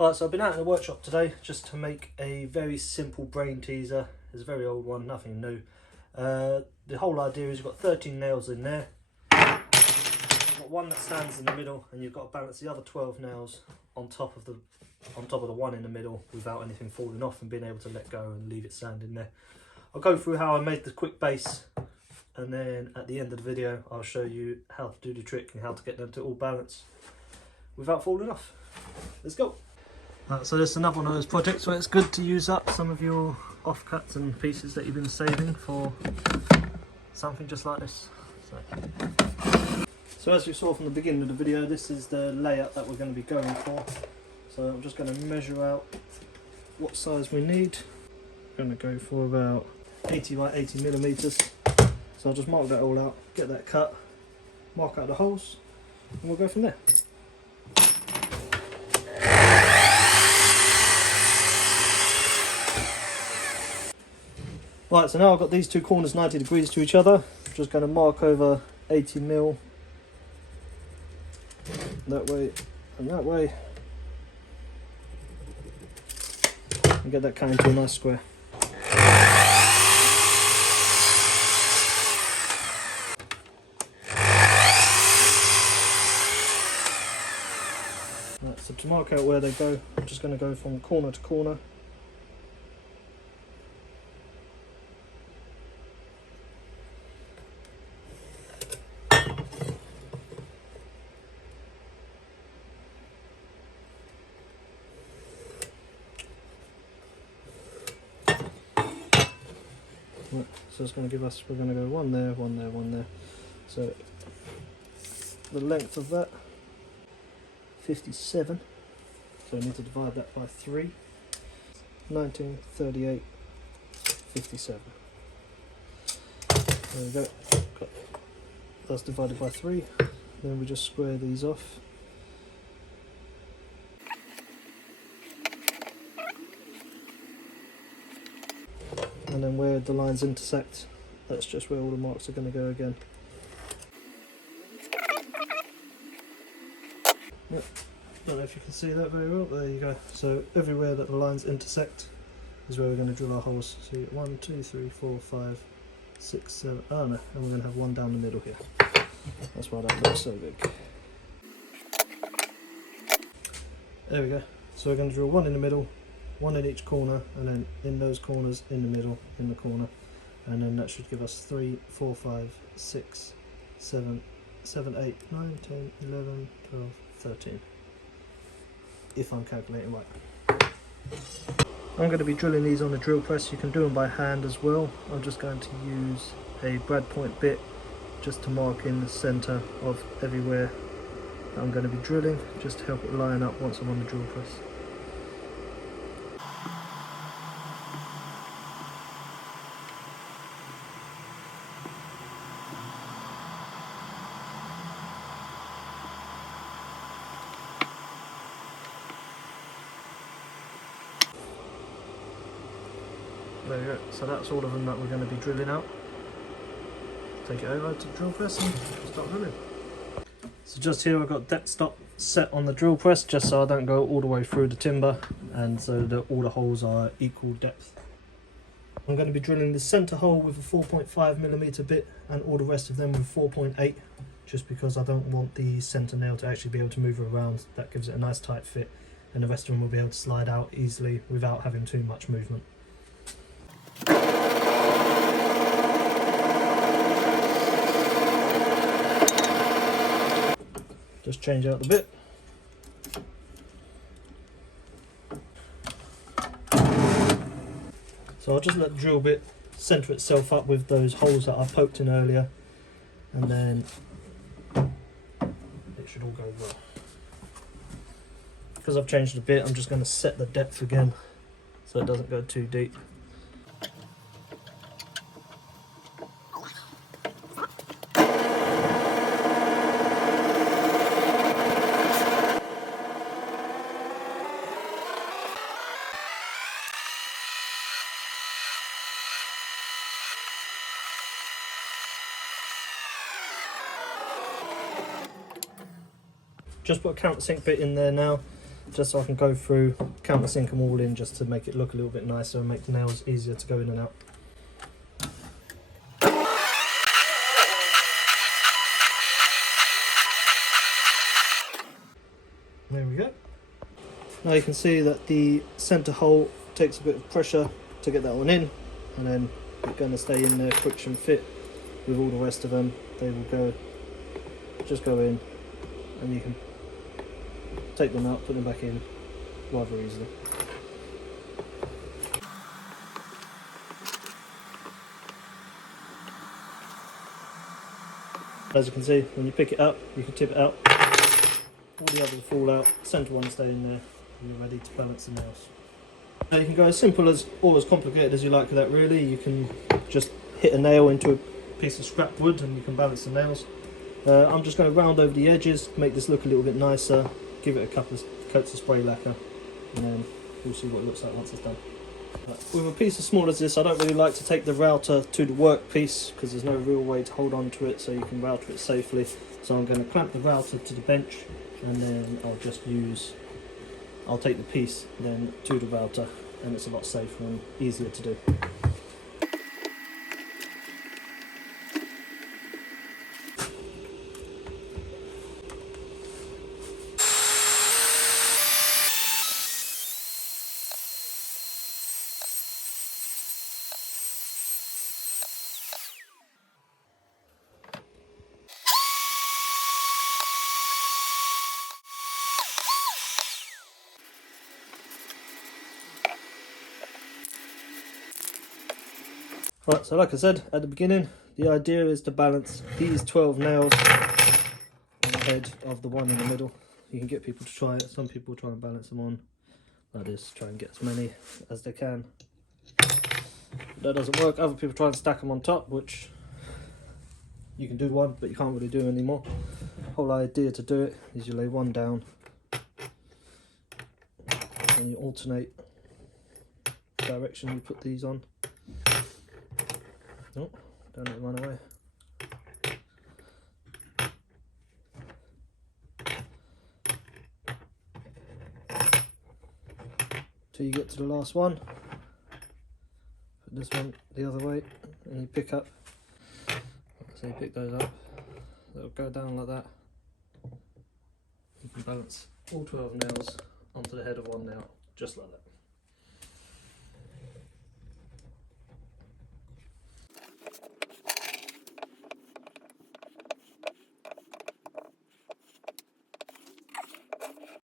Alright, so I've been out in the workshop today just to make a very simple brain teaser. It's a very old one, nothing new. The whole idea is you've got 13 nails in there. You've got one that stands in the middle, and you've got to balance the other 12 nails on top of the one in the middle without anything falling off and being able to let go and leave it standing there. I'll go through how I made the quick base, and then at the end of the video I'll show you how to do the trick and how to get them to all balance without falling off. Let's go. So this is another one of those projects where it's good to use up some of your offcuts and pieces that you've been saving for something just like this. So as you saw from the beginning of the video, this is the layout that we're going to be going for. So I'm just going to measure out what size we need. I'm going to go for about 80 by 80 millimeters. So I'll just mark that all out, get that cut, mark out the holes, and we'll go from there. Right, so now I've got these two corners 90 degrees to each other. I'm just going to mark over 80 mil that way and that way, and get that cut into a nice square. Right, so to mark out where they go, I'm just going to go from corner to corner. Right, so it's going to give us, we're going to go one there, one there, one there. So the length of that, 57. So I need to divide that by 3. 19, 38, 57. There we go. That's divided by 3. Then we just square these off. And then where the lines intersect, that's just where all the marks are going to go again. Yep. Don't know if you can see that very well. There you go. So everywhere that the lines intersect is where we're going to drill our holes. So you get 1, 2, 3, 4, 5, 6, 7. Oh no, and we're going to have one down the middle here. That's why that looks so big. There we go. So we're going to drill one in the middle, one in each corner, and then in those corners, in the middle, in the corner, and then that should give us 3, 4, 5, 6, 7, 8, 9, 10, 11, 12, 13. If I'm calculating right. I'm going to be drilling these on a drill press. You can do them by hand as well. I'm just going to use a brad point bit just to mark in the centre of everywhere that I'm going to be drilling, just to help it line up once I'm on the drill press. There we go, so that's all of them that we're going to be drilling out. Take it over to the drill press and start drilling. So just here I've got depth stop set on the drill press, just so I don't go all the way through the timber, and so that all the holes are equal depth. I'm going to be drilling the centre hole with a 4.5mm bit and all the rest of them with 4.8, just because I don't want the centre nail to actually be able to move around. That gives it a nice tight fit, and the rest of them will be able to slide out easily without having too much movement. Just change out the bit. So I'll just let the drill bit centre itself up with those holes that I poked in earlier, and then it should all go well. Because I've changed the bit, I'm just going to set the depth again so it doesn't go too deep. Just put a countersink bit in there now, just so I can go through, countersink them all in just to make it look a little bit nicer and make the nails easier to go in and out. There we go. Now you can see that the centre hole takes a bit of pressure to get that one in, and then it's going to stay in there friction fit with all the rest of them. They will just go in, and you can take them out, put them back in rather easily. As you can see, when you pick it up, you can tip it out. All the others fall out, centre one stay in there, and you're ready to balance the nails. Now you can go as simple as, or as complicated as you like with that really. You can just hit a nail into a piece of scrap wood and you can balance the nails. I'm just going to round over the edges, make this look a little bit nicer, give it a couple of coats of spray lacquer, and then we'll see what it looks like once it's done. With a piece as small as this, I don't really like to take the router to the workpiece because there's no real way to hold on to it so you can router it safely. So I'm going to clamp the router to the bench, and then I'll take the piece then to the router, and it's a lot safer and easier to do. Right, so like I said at the beginning, the idea is to balance these 12 nails on the head of the one in the middle. You can get people to try it. Some people try and balance them on like this, try and get as many as they can. That doesn't work. Other people try and stack them on top, which you can do one, but you can't really do anymore. The whole idea to do it is you lay one down and you alternate the direction you put these on. Oh, don't let it run away. Till you get to the last one. Put this one the other way and you pick up. So you pick those up. They'll go down like that. You can balance all 12 nails onto the head of one nail, just like that.